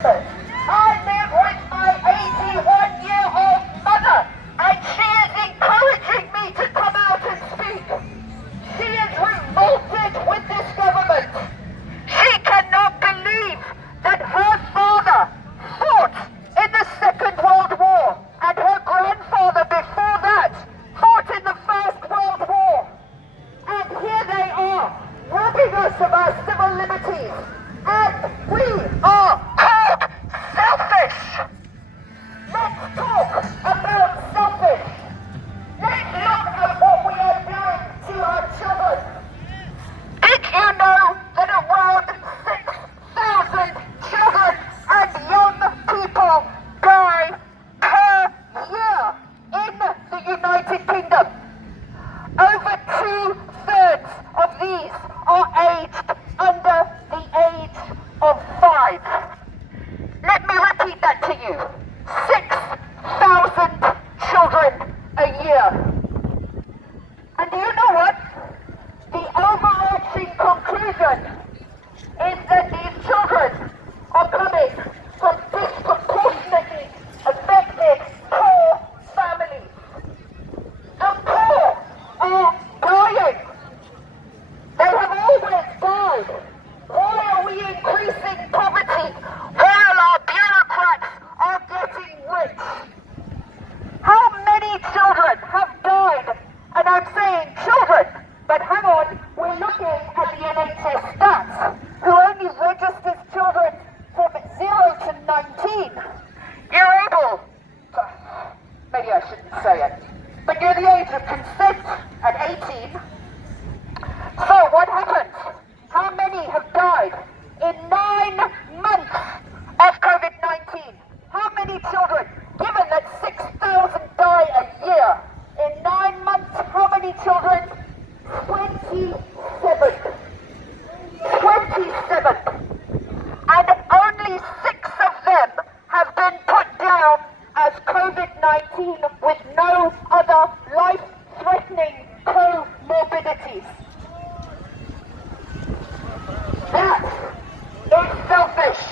I live with my 81-year-old mother, and she is encouraging me to come out and speak. She is revolted with this government. She cannot believe that her father fought in the Second World War, and her grandfather before that fought in the First World War. And here they are, robbing us of our civil liberties. And we are called selfish. Let's talk about selfish. Let's look at what we are doing to our children. Did you know that around 6,000 children and young people die per year in the United Kingdom? Over 2/3 of these are aged under the age of 5. Let me repeat that to you. 6,000 children a year. And do you know what? The overarching conclusion is that these children are coming from disproportionately affected poor families. The poor are dying. They have always died. Why are we increasing poverty while our bureaucrats are getting rich? How many children have died? And I'm saying children, but hang on, we're looking at the NHS stats, who only registers children from 0 to 19. You're able to, maybe I shouldn't say it, but near the age of consent at 18. So what happens? How many have died in 9 months of COVID-19? How many children? Given that 6,000 die a year, in 9 months, how many children? 27. 27. And only 6 of them have been put down as COVID-19 with no other life-threatening comorbidities. That is selfish.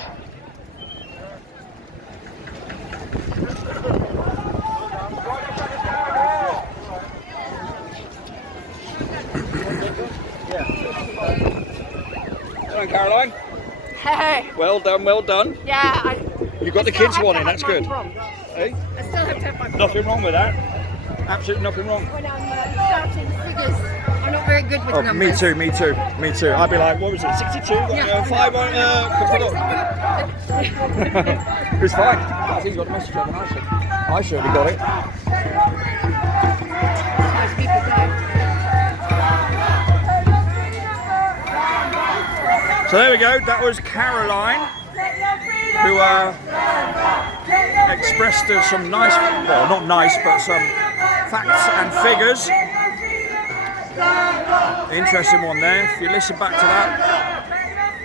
Hello, Caroline. Hey. Well done, well done. Yeah, You got the still kids have one to in, have that's good. mine wrong. Hey? I still have to have my Nothing wrong with that. Absolutely nothing wrong. When I'm shouting figures, I'm not very good with Oh, numbers. me too. I'd be like, what was it, 62? Yeah. 5 on, It's fine. He's got a message on the I certainly got it. Most people don't. So there we go, that was Caroline, who expressed some nice, well not nice, but some facts and figures. Interesting one there. If you listen back to that,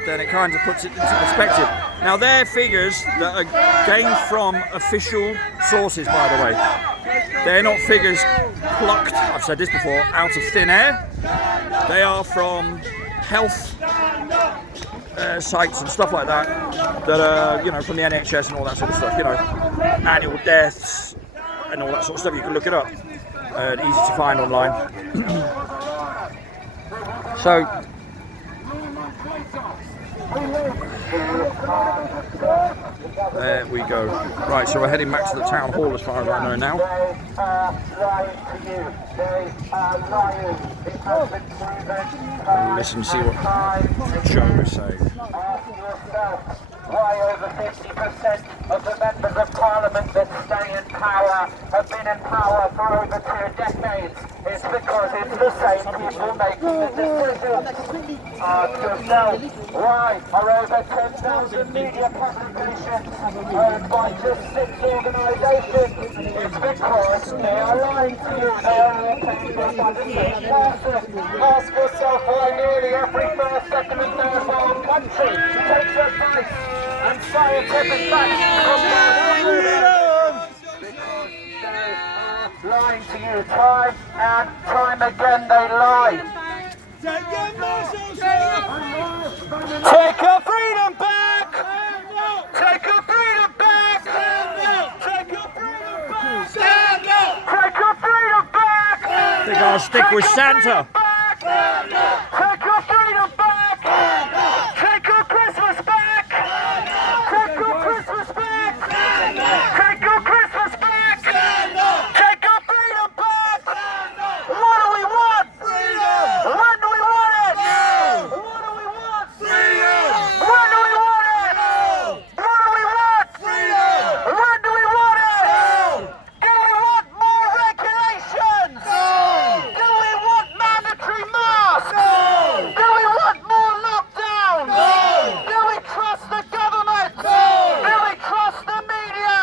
then it kind of puts it into perspective. Now they're figures that are gained from official sources, by the way. They're not figures plucked, I've said this before, out of thin air. They are from health sites and stuff like that are, from the NHS and all that sort of stuff, annual deaths and all that sort of stuff. You can look it up, easy to find online. So there we go. Right, so we're heading back to the town hall as far as I know now. And listen, see what Joe is saying. Why over 50% of the members of parliament that stay in power have been in power for over 2 decades? It's because it's the same people making the decisions. Ask yourself, why are over 10,000 media publications owned by just 6 organisations? It's because they are lying to you. They are all paid for by the same person. Ask yourself why nearly every first, second and third world country takes advice and scientific facts from their because they are lying to you time and time again. They lie. Take your freedom back! Take your gotta stick with Santa. Take your freedom back! Take your Christmas back! Take your Christmas back! Take your Christmas back! Take your freedom back! What do we want? Freedom! When do we want it? What do we want? Freedom! When do we want it? What do we want? Freedom! When do we want it? Do we want more regulations? Do we want mandatory masks? Do we want more lockdowns? Do we trust the government? Do we trust the media?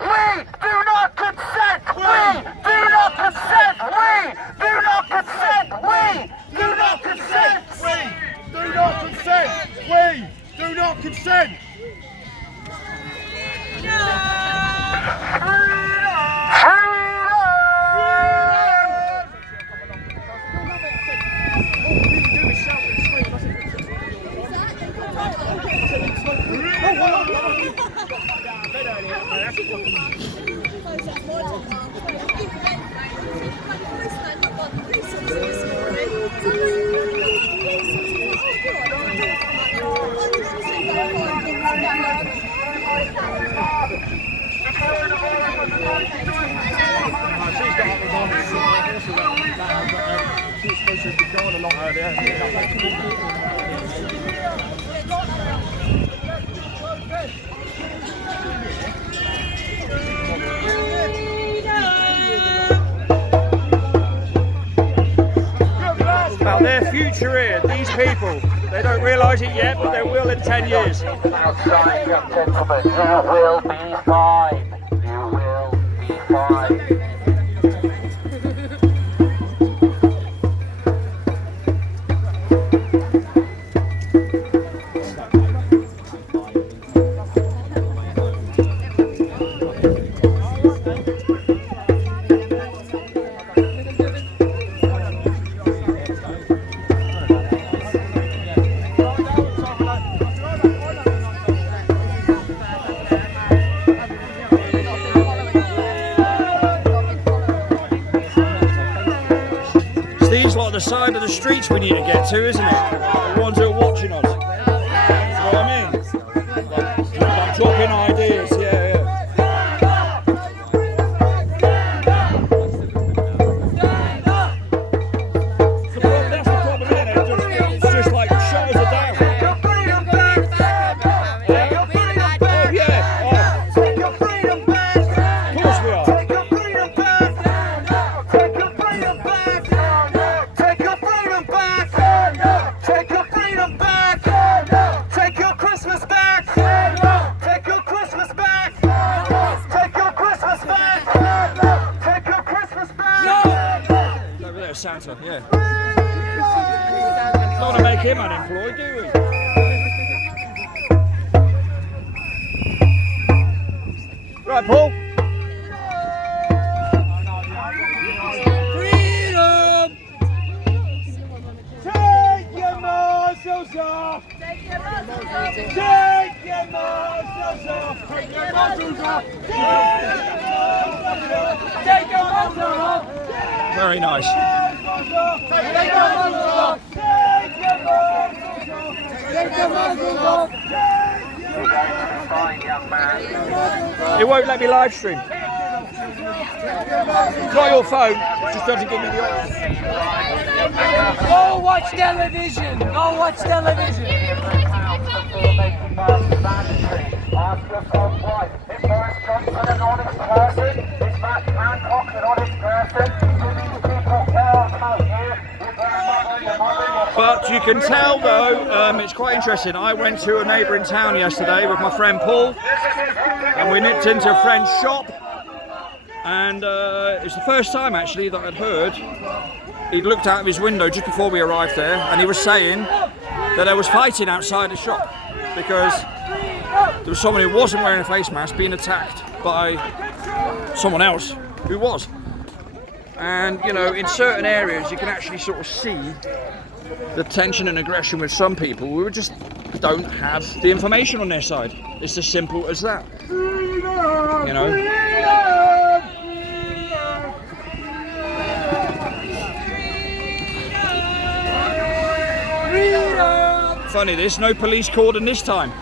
We do not consent! We do not consent! We do not consent! We do not consent! We do not consent! We do not consent! About their future here, these people, they don't realise it yet, but they will in 10 years. Outside, young gentlemen, you will be fine. You will be fine. These like the side of the streets we need to get to, isn't it? The ones who are watching us. You know what I mean? Like dropping ideas, yeah. That's the problem, isn't it? It's just like shut us down. Santa, yeah. Don't want to make him unemployed, do we? Right, Paul. Freedom! Take your muzzles off! Take your muzzles off! Take your muzzles off! Take your muzzles off! Take your muzzles off! Very nice. Take your muzzles off! Take your muzzles off! Take your muzzles off! It won't let me live stream. It's not your phone, just doesn't give me the option. Go watch television! Go watch television! Ask yourself why. Is Boris Johnson an honest person? Is Matt Hancock an honest person? Do these people care about you? Your grandmother, your mother, your But you can tell though, it's quite interesting. I went to a neighbouring town yesterday with my friend Paul, and we nipped into a friend's shop, and it's the first time actually that I'd heard. He'd looked out of his window just before we arrived there, and he was saying that there was fighting outside the shop because there was someone who wasn't wearing a face mask being attacked by someone else who was. And you know, in certain areas you can actually sort of see the tension and aggression with some people who just don't have the information on their side. It's as simple as that. You know? Funny this, no police cordon this time.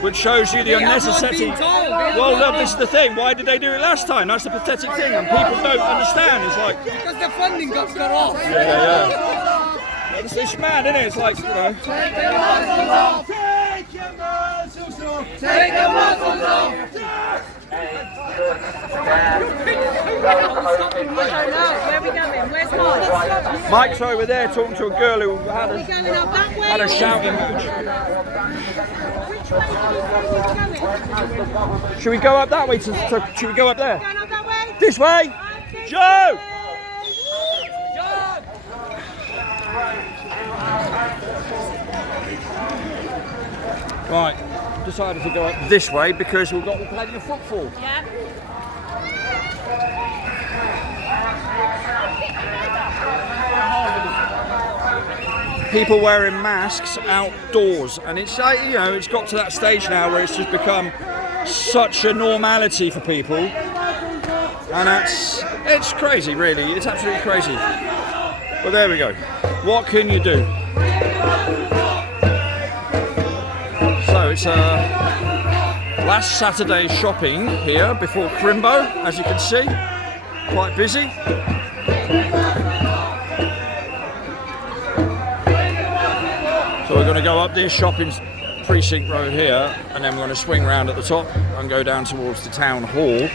Which shows you the unnecessary. Well, look, this is the thing. Why did they do it last time? That's the pathetic thing, and people don't understand. It's like Because the funding got cut off. yeah. It's mad, isn't it? It's like, you know. Take your muzzles off! Take your muzzles off! Where are we going? Where's Mike? Mike's over there talking to a girl who had We're going up that way. a shouting match. Which way are we going? Should we go up that way? Should we go up there? Going up that way? This way! Joe! Right, decided to go up this way because we've got plenty of footfall. Yeah. People wearing masks outdoors, and it's like, you know, it's got to that stage now where it's just become such a normality for people, and it's crazy, really. It's absolutely crazy. But there we go. What can you do? So it's last Saturday's shopping here before Crimbo, as you can see. Quite busy. So we're going to go up this shopping precinct road here, and then we're going to swing round at the top and go down towards the town hall.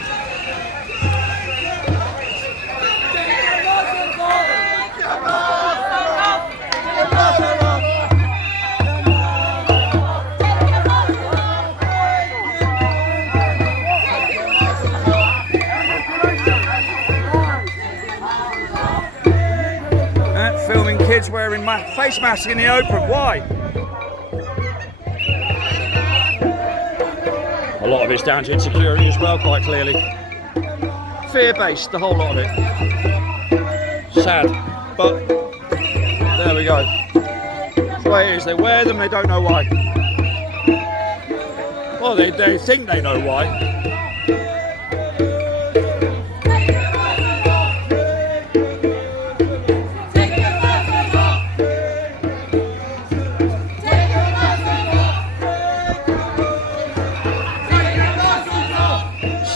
Filming kids wearing face masks in the open. Why? A lot of it's down to insecurity as well, quite clearly. Fear-based, the whole lot of it. Sad, but there we go. That's the way it is. They wear them, they don't know why. Well, they think they know why.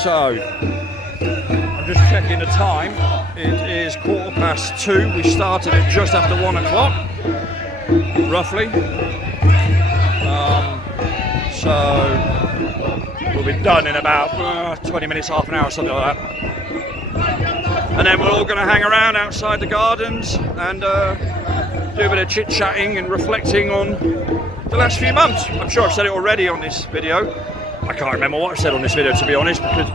So, I'm just checking the time. It is 2:15. We started at just after 1 o'clock, roughly. So, we'll be done in about 20 minutes, half an hour, something like that. And then we're all going to hang around outside the gardens and do a bit of chit-chatting and reflecting on the last few months. I'm sure I've said it already on this video. I can't remember what I said on this video, to be honest, because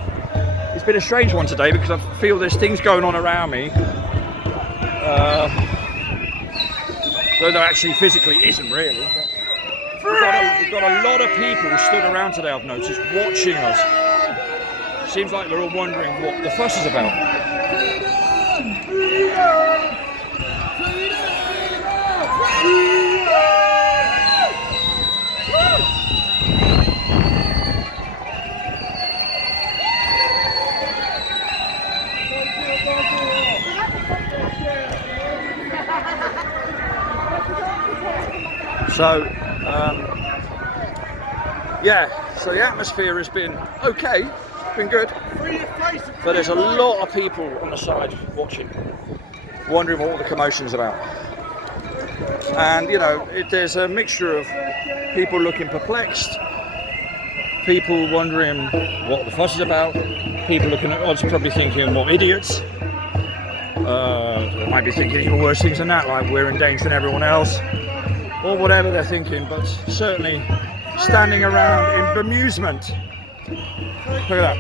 it's been a strange one today, because I feel there's things going on around me, though there actually physically isn't really. We've got a lot of people stood around today, I've noticed, watching us. Seems like they're all wondering what the fuss is about. So, so the atmosphere has been okay, it's been good, but there's a lot of people on the side watching, wondering what all the commotion's about. And, you know, there's a mixture of people looking perplexed, people wondering what the fuss is about, people looking at odds probably thinking, what idiots. They might be thinking even worse things than that, like we're in danger than everyone else, or whatever they're thinking, but certainly standing around in bemusement. Look at that.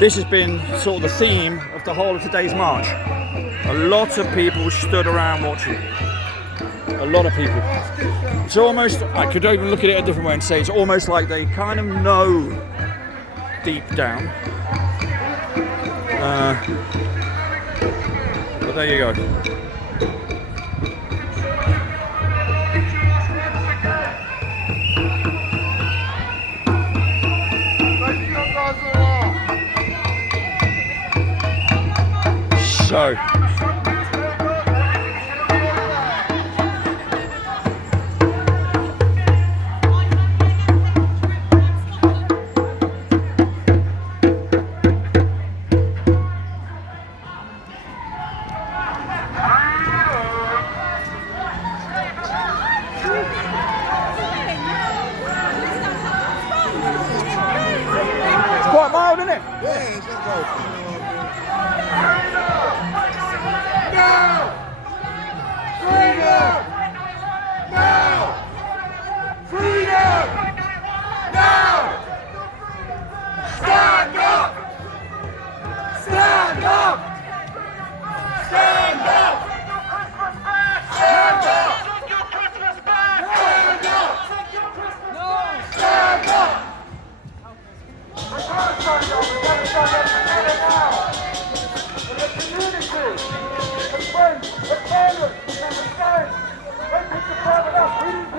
This has been sort of the theme of the whole of today's march. A lot of people stood around watching. A lot of people. It's almost, I could even look at it a different way and say it's almost like they kind of know deep down. But there you go. So, goal, isn't it? Yeah, it's a goal. Now! Freedom! Now! Freedom! Now! Stand up! Stand up! Stand up! Stand up! Stand up!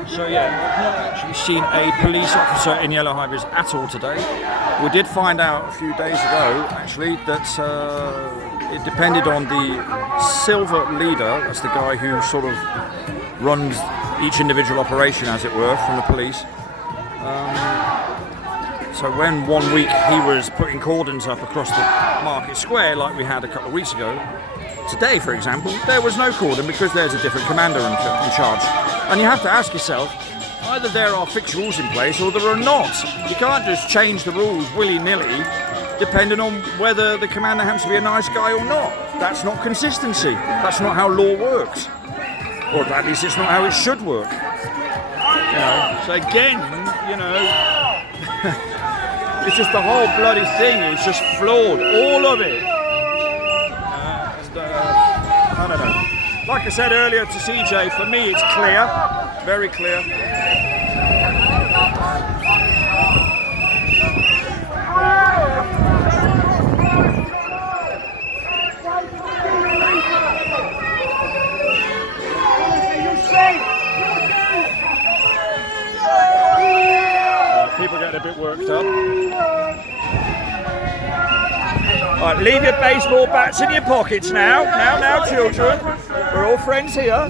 So yeah, I've not actually seen a police officer in Yellow High-Vis at all today. We did find out a few days ago, actually, that it depended on the silver leader, that's the guy who sort of runs each individual operation, as it were, from the police. So when 1 week he was putting cordons up across the market square like we had a couple of weeks ago, today, for example, there was no cordon because there's a different commander in charge. And you have to ask yourself, either there are fixed rules in place or there are not. You can't just change the rules willy-nilly depending on whether the commander happens to be a nice guy or not. That's not consistency. That's not how law works. Or at least it's not how it should work. You know, so again, you know, it's just the whole bloody thing is just flawed. All of it. I don't know. Like I said earlier to CJ, for me it's clear, very clear. People getting a bit worked up. Right, leave your baseball bats in your pockets now. Now, children. We're all friends here.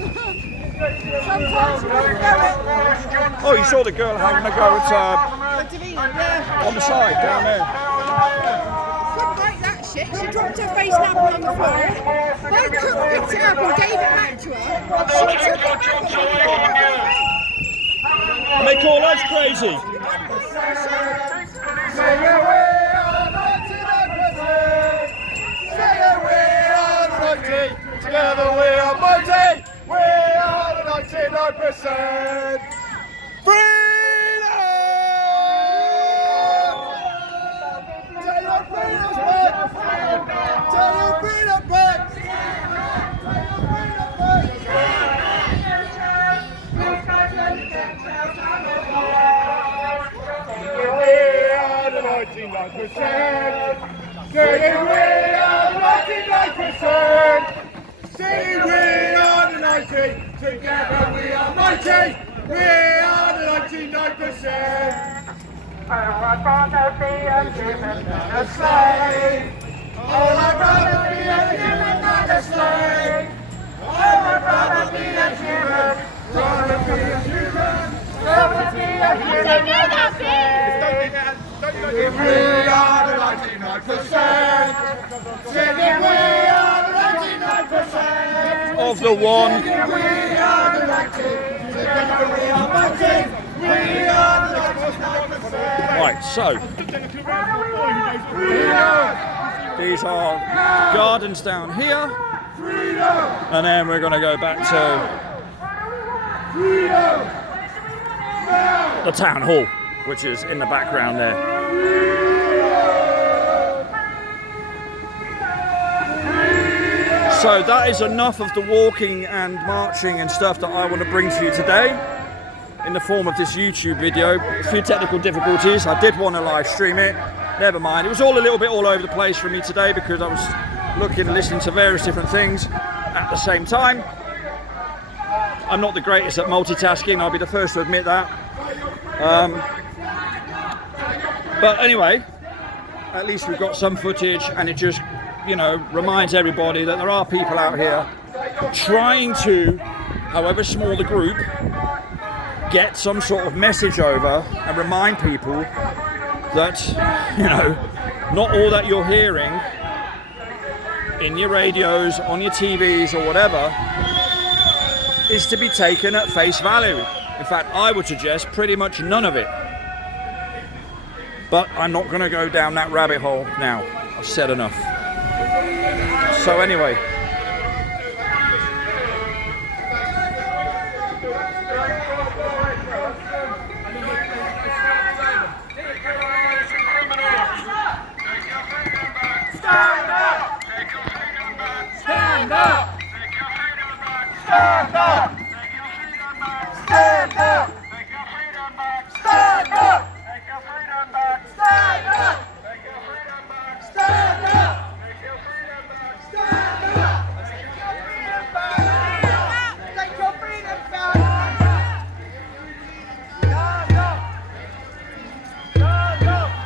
Oh, you saw the girl having a go at on the side down there. Couldn't like that shit. She dropped her face napper on the floor. My cook picked it up and gave it back to her. She took it back on And they call us crazy. Together we are mighty, we are the 99%. Freedom! Take your freedom back! Take your freedom back! We are the 99%. Saying we are the 99%. Saying we are the 90, together we are mighty, we are the 99%. I'd rather be a human than a slave. Oh, I'd rather be a human than a slave. Oh, I'd rather be a human, rather be a human, rather be a human than a slave. We are the 99%. Saying we are the 99%. Of the one. We are the 90. Together we are mighty. We are the 99%. Right, so these are gardens down here, and then we're going to go back to the town hall, which is in the background there. So that is enough of the walking and marching and stuff that I want to bring to you today in the form of this YouTube video. A few technical difficulties. I did want to live stream it. Never mind. It was all a little bit all over the place for me today because I was looking and listening to various different things at the same time. I'm not the greatest at multitasking. I'll be the first to admit that. But anyway, at least we've got some footage, and it just, you know, reminds everybody that there are people out here trying to, however small the group, get some sort of message over and remind people that, you know, not all that you're hearing in your radios, on your TVs or whatever is to be taken at face value. In fact, I would suggest pretty much none of it. But I'm not going to go down that rabbit hole now. I've said enough. So anyway. Stand up! Stand up! Stand up! Stand up! Stand up! Stand up! Stand up! Take your freedom back! Stand up! Stand up!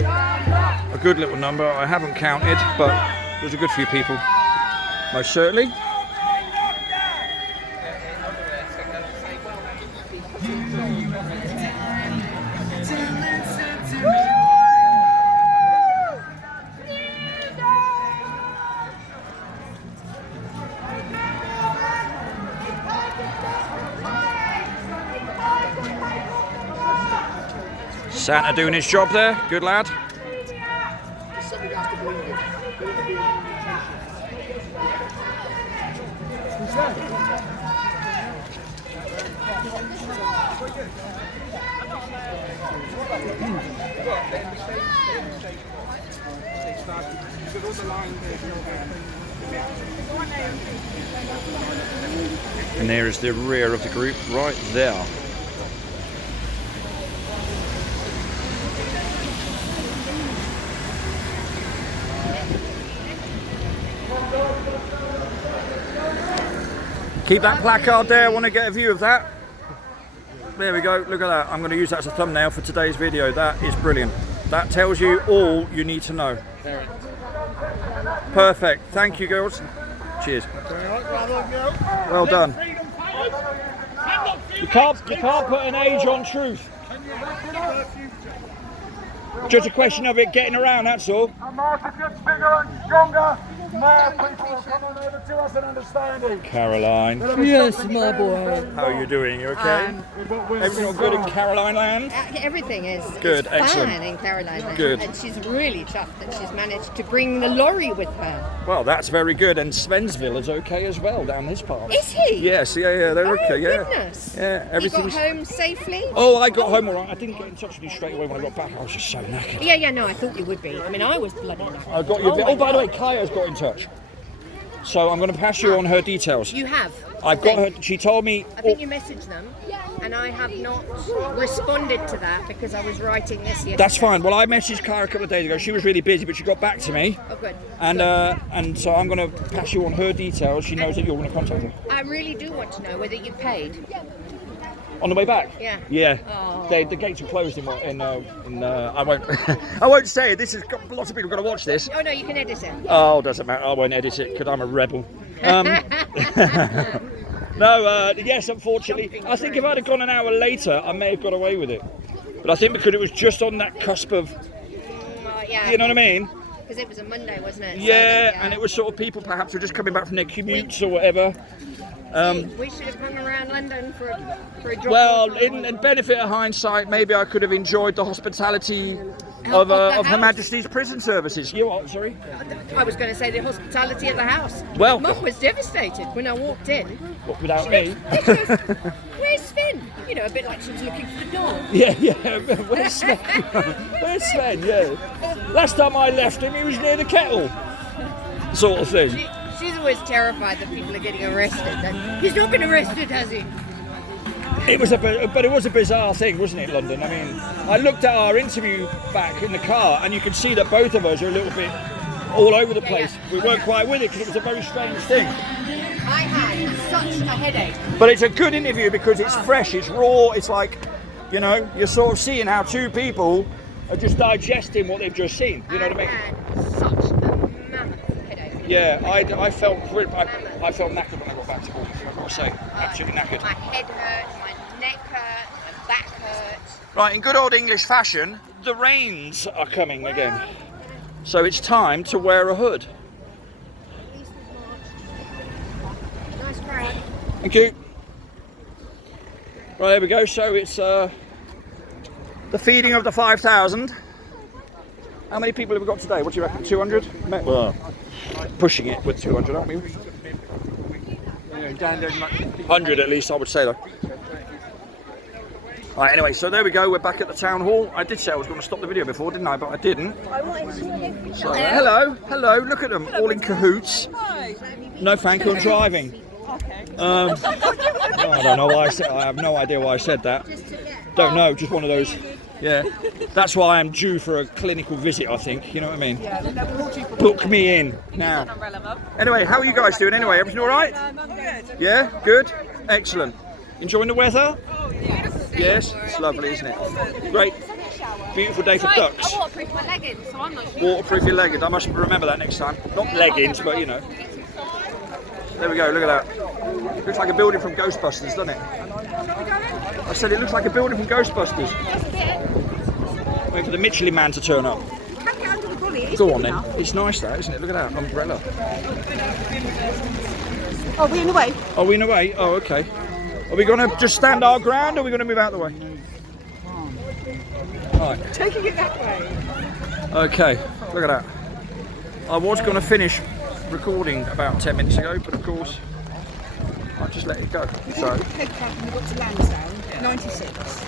Stand up! A good little number. I haven't counted, but there's a good few people. Most certainly. Santa doing his job there. Good lad. And there is the rear of the group right there. Keep that placard there, I want to get a view of that. There we go, look at that. I'm going to use that as a thumbnail for today's video. That is brilliant. That tells you all you need to know. Perfect, thank you girls. Cheers. Well done. You can't put an age on truth. Just a question of it getting around, that's all. The market gets bigger and stronger. More people are coming over to us and understanding. Caroline, Yes, my boy. how are you doing? You okay? Everything all good in Caroline land? Everything is Good, fine excellent. in Carolina. Good. And she's really tough that she's managed to bring the lorry with her. Well, that's very good. And Svensville is okay as well down this part. Is he? Yes, yeah, they're Oh, okay, yeah. goodness. Yeah, He got everything's... home safely? Oh, I got home all right. I didn't get in touch with you straight away when I got back. I was just so knackered. Yeah, no, I thought you would be. I mean, I was bloody knackered. I got you. my Oh, by the way, God. Kaya's got in touch. So I'm going to pass you on her details. You have? I've got her. She told me. I think you messaged them, and I have not responded to that because I was writing this yesterday. That's fine. Well, I messaged Kaya a couple of days ago. She was really busy, but she got back to me. Oh, good. And so I'm going to pass you on her details. She knows that you're going to contact her. I really do want to know whether you paid. On the way back? Yeah. Yeah. Oh. The gates are closed in I won't I won't say it. This is lots of people are going to watch this. Oh, no, you can edit it. Oh, doesn't matter. I won't edit it because I'm a rebel. No, yes, unfortunately. I think if I'd have gone an hour later, I may have got away with it. But I think because it was just on that cusp of, Yeah. you know what I mean? Because it was a Monday, wasn't it? Yeah, and it was sort of people perhaps were just coming back from their commutes or whatever. We should have hung around London for a drop. Well, or in benefit of hindsight, maybe I could have enjoyed the hospitality of the Her house. Majesty's Prison Services. You what? Sorry? I was going to say the hospitality of the house. Well- Mum was devastated when I walked in. What, without me? She goes, "Where's Sven?" You know, a bit like she was looking for the dog. Yeah. Where's Sven? Where's Sven? Yeah. Last time I left him, he was near the kettle. Sort of thing. She's always terrified that people are getting arrested. That he's not been arrested, has he? It was a bizarre thing, wasn't it, London? I mean, I looked at our interview back in the car, and you could see that both of us are a little bit all over the place. We weren't quite with it because it was a very strange thing. I had such a headache. But it's a good interview because it's fresh, it's raw, it's like, you know, you're sort of seeing how two people are just digesting what they've just seen. You know what I mean? had such a mammoth headache. Yeah, I felt knackered when I got back to Bournemouth, I've got to say. Absolutely knackered. My head hurt, my neck hurt, my back hurt. Right, in good old English fashion, the rains are coming again. So it's time to wear a hood. Nice crowd. Thank you. Right, there we go. So it's the The feeding of the 5,000. How many people have we got today? What do you reckon? 200? Well, pushing it with 200, aren't we? 100 at least, I would say though. Right, anyway, so there we go. We're back at the town hall. I did say I was going to stop the video before, didn't I? But I didn't. So, hello. Look at them, all in cahoots. No, thank you. I'm driving. I don't know why I said. I have no idea why I said that. Don't know. Just one of those. Yeah. That's why I'm due for a clinical visit. I think. You know what I mean? Book me in now. Anyway, how are you guys doing? Anyway, everything all right? Yeah. Good. Excellent. Enjoying the weather? Yes. It's lovely, isn't it? Great. Beautiful day for ducks. I waterproof my leggings, so I'm not sure. Waterproof your leggings. I must remember that next time. Not leggings, but you know. There we go, look at that. Looks like a building from Ghostbusters, doesn't it? I said it looks like a building from Ghostbusters. Wait for the Michelin Man to turn up. Go on then. It's nice that, isn't it? Look at that umbrella. Oh, we're in the way. Are we in the way? Oh, okay. Are we going to just stand our ground or are we going to move out the way? Right. Taking it that way. Okay, look at that. I was going to finish recording about 10 minutes ago, but of course I just let it go. So Head count when we got to Lansdowne, 96.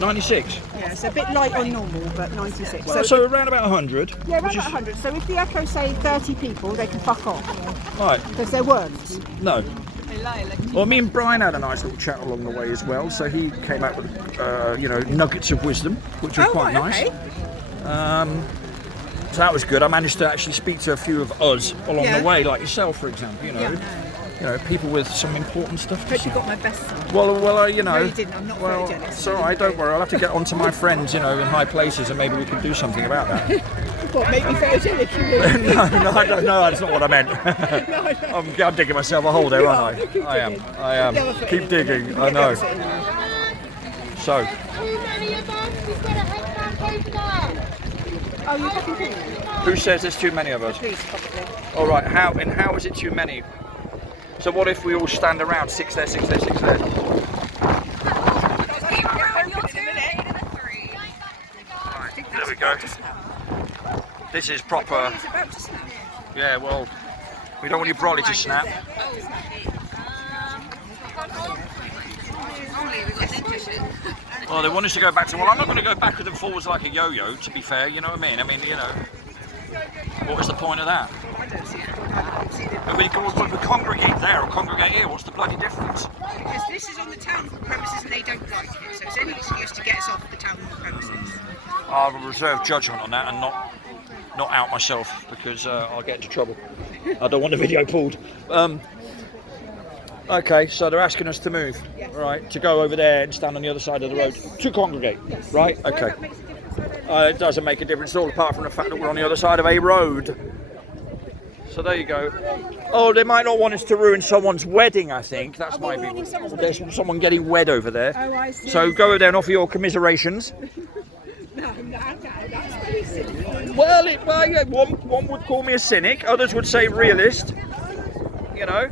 96. Yeah, so a bit light on normal, but 96. Well, so around about 100. Yeah, around about 100. So if the Echo say 30 people, they can fuck off Right. because they're worms. No. Well, me and Brian had a nice little chat along the way as well. So he came out with, you know, nuggets of wisdom, which was quite nice. So that was good. I managed to actually speak to a few of us along the way, like yourself, for example. You know, people with some important stuff to Hope say. you got my best side. Well, you know. No, you didn't. I'm not very jealous. It's all right. Don't worry. I'll have to get onto my friends, you know, in high places, and maybe we can do something about that. What, make me photogenic? No, I don't know. That's not what I meant. I'm digging myself a hole there, aren't I? I am. Keep digging. I know. So. Oh, you're fucking kidding me? Who says there's too many of us? Please, probably. All right. How is it too many? So what if we all stand around 6 there, 6 there, 6 there? There we go. This is proper. Yeah, well, we don't want your brolly to snap. Well, they want us to go back to. Well, I'm not going to go backwards and forwards like a yo-yo. To be fair, you know what I mean. I mean, you know, what was the point of that? And we congregate there or congregate here. What's the bloody difference? Because this is on the town premises and they don't like it, so it's any excuse to get us off the town premises. I'll reserve judgment on that and not out myself because I'll get into trouble. I don't want the video pulled. Okay, so they're asking us to move, right? To go over there and stand on the other side of the road to congregate, right? Okay. It doesn't make a difference at all, apart from the fact that we're on the other side of a road. So there you go. Oh, they might not want us to ruin someone's wedding, I think. That's my view. There's someone getting wed over there. Oh, I see. So go over there and offer your commiserations. No, that's very silly. Well, yeah, one would call me a cynic, others would say realist. You know.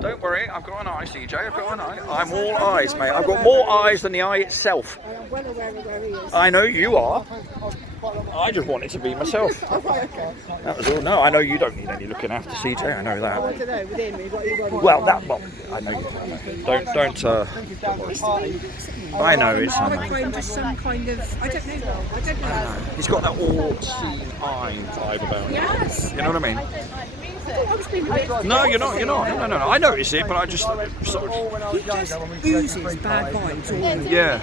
Don't worry, I've got an eye, CJ. I've got an eye. I'm all eyes, mate. I've got more eyes than the eye itself. I'm well aware of where he is. I know you are. I just wanted to be myself. That was all. No, I know you don't need any looking after, CJ. I know I that. don't know, within me, what you want. Well, I know you. Don't worry. I know it's. I'm going to some kind of, I don't know. He's got that all-seeing eye vibe about him. Yes. You know what I mean? I was being a bit. No, you're not. No. I notice it, but I just sort of. He just oozes bad vibes all over. Yeah.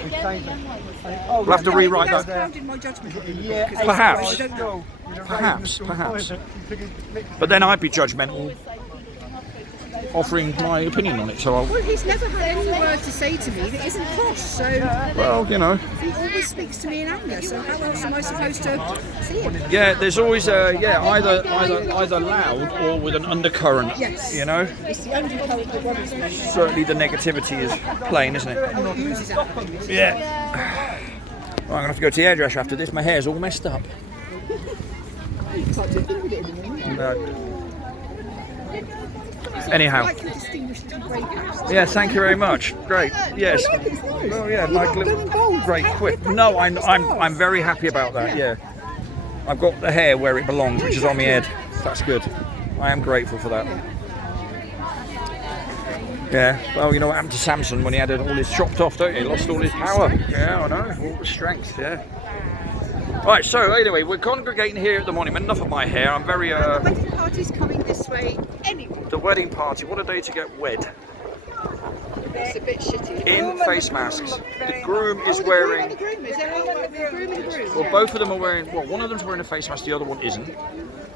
We'll have to rewrite That's that. clouded my judgment of him, because Perhaps. I don't know. Perhaps. But then I'd be judgmental, offering my opinion on it. So Well, he's never had any word to say to me that isn't cross, so well, you know. he always speaks to me in anger, so how else am I supposed to see him? Yeah, there's always either loud or with an undercurrent. Yes. You know. It's the undercurrent that worries me. Certainly the negativity is plain, isn't it? And he oozes out of me. Yeah. Well, I'm gonna have to go to the hairdresser after this. My hair's all messed up. You can't do anything with it anymore. No. Anyhow. Like the distinguished grey coats. Yeah, thank you very much. Great. Yes. I like it, it's nice. Well, yeah, You like got blue and gold. great Hair quip. with No, patches, I'm stars. very happy about that. Yeah. I've got the hair where it belongs, which is on my head. That's good. I am grateful for that. Yeah. Well, you know what happened to Samson when he had all his chopped off, don't you? He lost all his power. Yeah, I know. All the strength. Yeah. Right. So anyway, we're congregating here at the monument. Enough of my hair. I'm very. The wedding party's coming this way anyway. The wedding party. What a day to get wed. It's a bit shitty. In face masks. The groom is The wearing. groom. Is there a groom and groom? Well, both of them are wearing. Well, one of them's wearing a face mask. The other one isn't.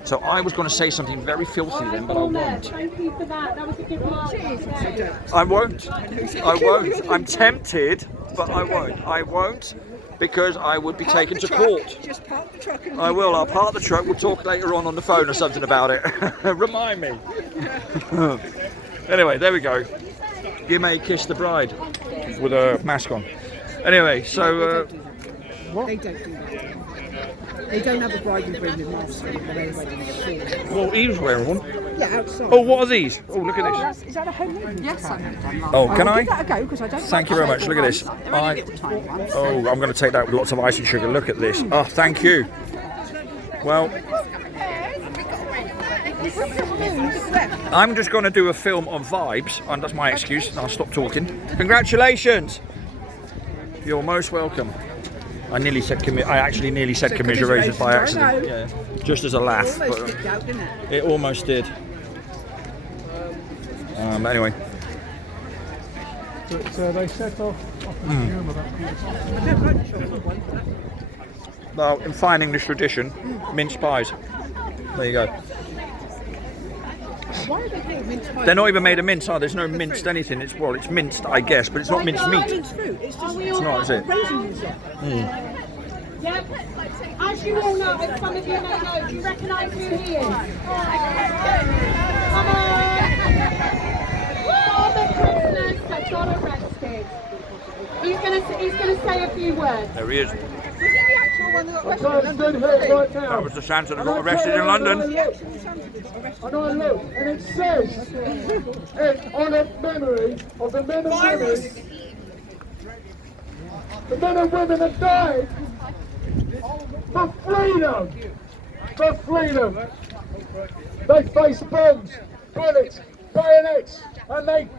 So I was going to say something very filthy then, but I won't. Thank you for that. That was a good one. I won't. I won't. I'm tempted, but I won't. I won't because I would be taken to court. Just park the truck and I will. I'll park the truck. We'll talk later on the phone or something about it. Remind me. Anyway, there we go. You may kiss the bride with a mask on. Anyway, so They don't do that. They don't have a bride and groom with masks on at their wedding. well, he was wearing one. Yeah, outside. Oh, what are these? Oh, look at this. Is that a homemade? Yes, I know. Oh, can I? Give that a go because I don't. Thank you very much. Look at this. Oh, I'm going to take that with lots of ice and sugar. Look at this. Oh, thank you. Well, I'm just going to do a film on vibes, and that's my excuse. And I'll stop talking. Congratulations. You're most welcome. I actually nearly said commiserations by accident. Yeah, just as a laugh. Almost But slipped out, didn't it? it almost did. Anyway. But they set off in humour I don't like the chocolate one. Well, in fine English tradition, mince pies. There you go. Why are they called mince pies? They're not even made of mince, are they? There's no minced anything. It's minced, I guess, but it's not minced meat. Minced fruit. It's just It's not, is it? raisins. Yeah. As you all know, and some of you may know, do you recognise who he is? Come on! Father Christmas that got arrested. He's gonna say a few words. There he is. Was he the actual one that got arrested? I'm stood here right now. That was the Santa that got arrested in London. And I look, and it says, in honoured memory of the men and women, the men and women that died for freedom. For freedom. They faced bombs, bullets, bayonets, and they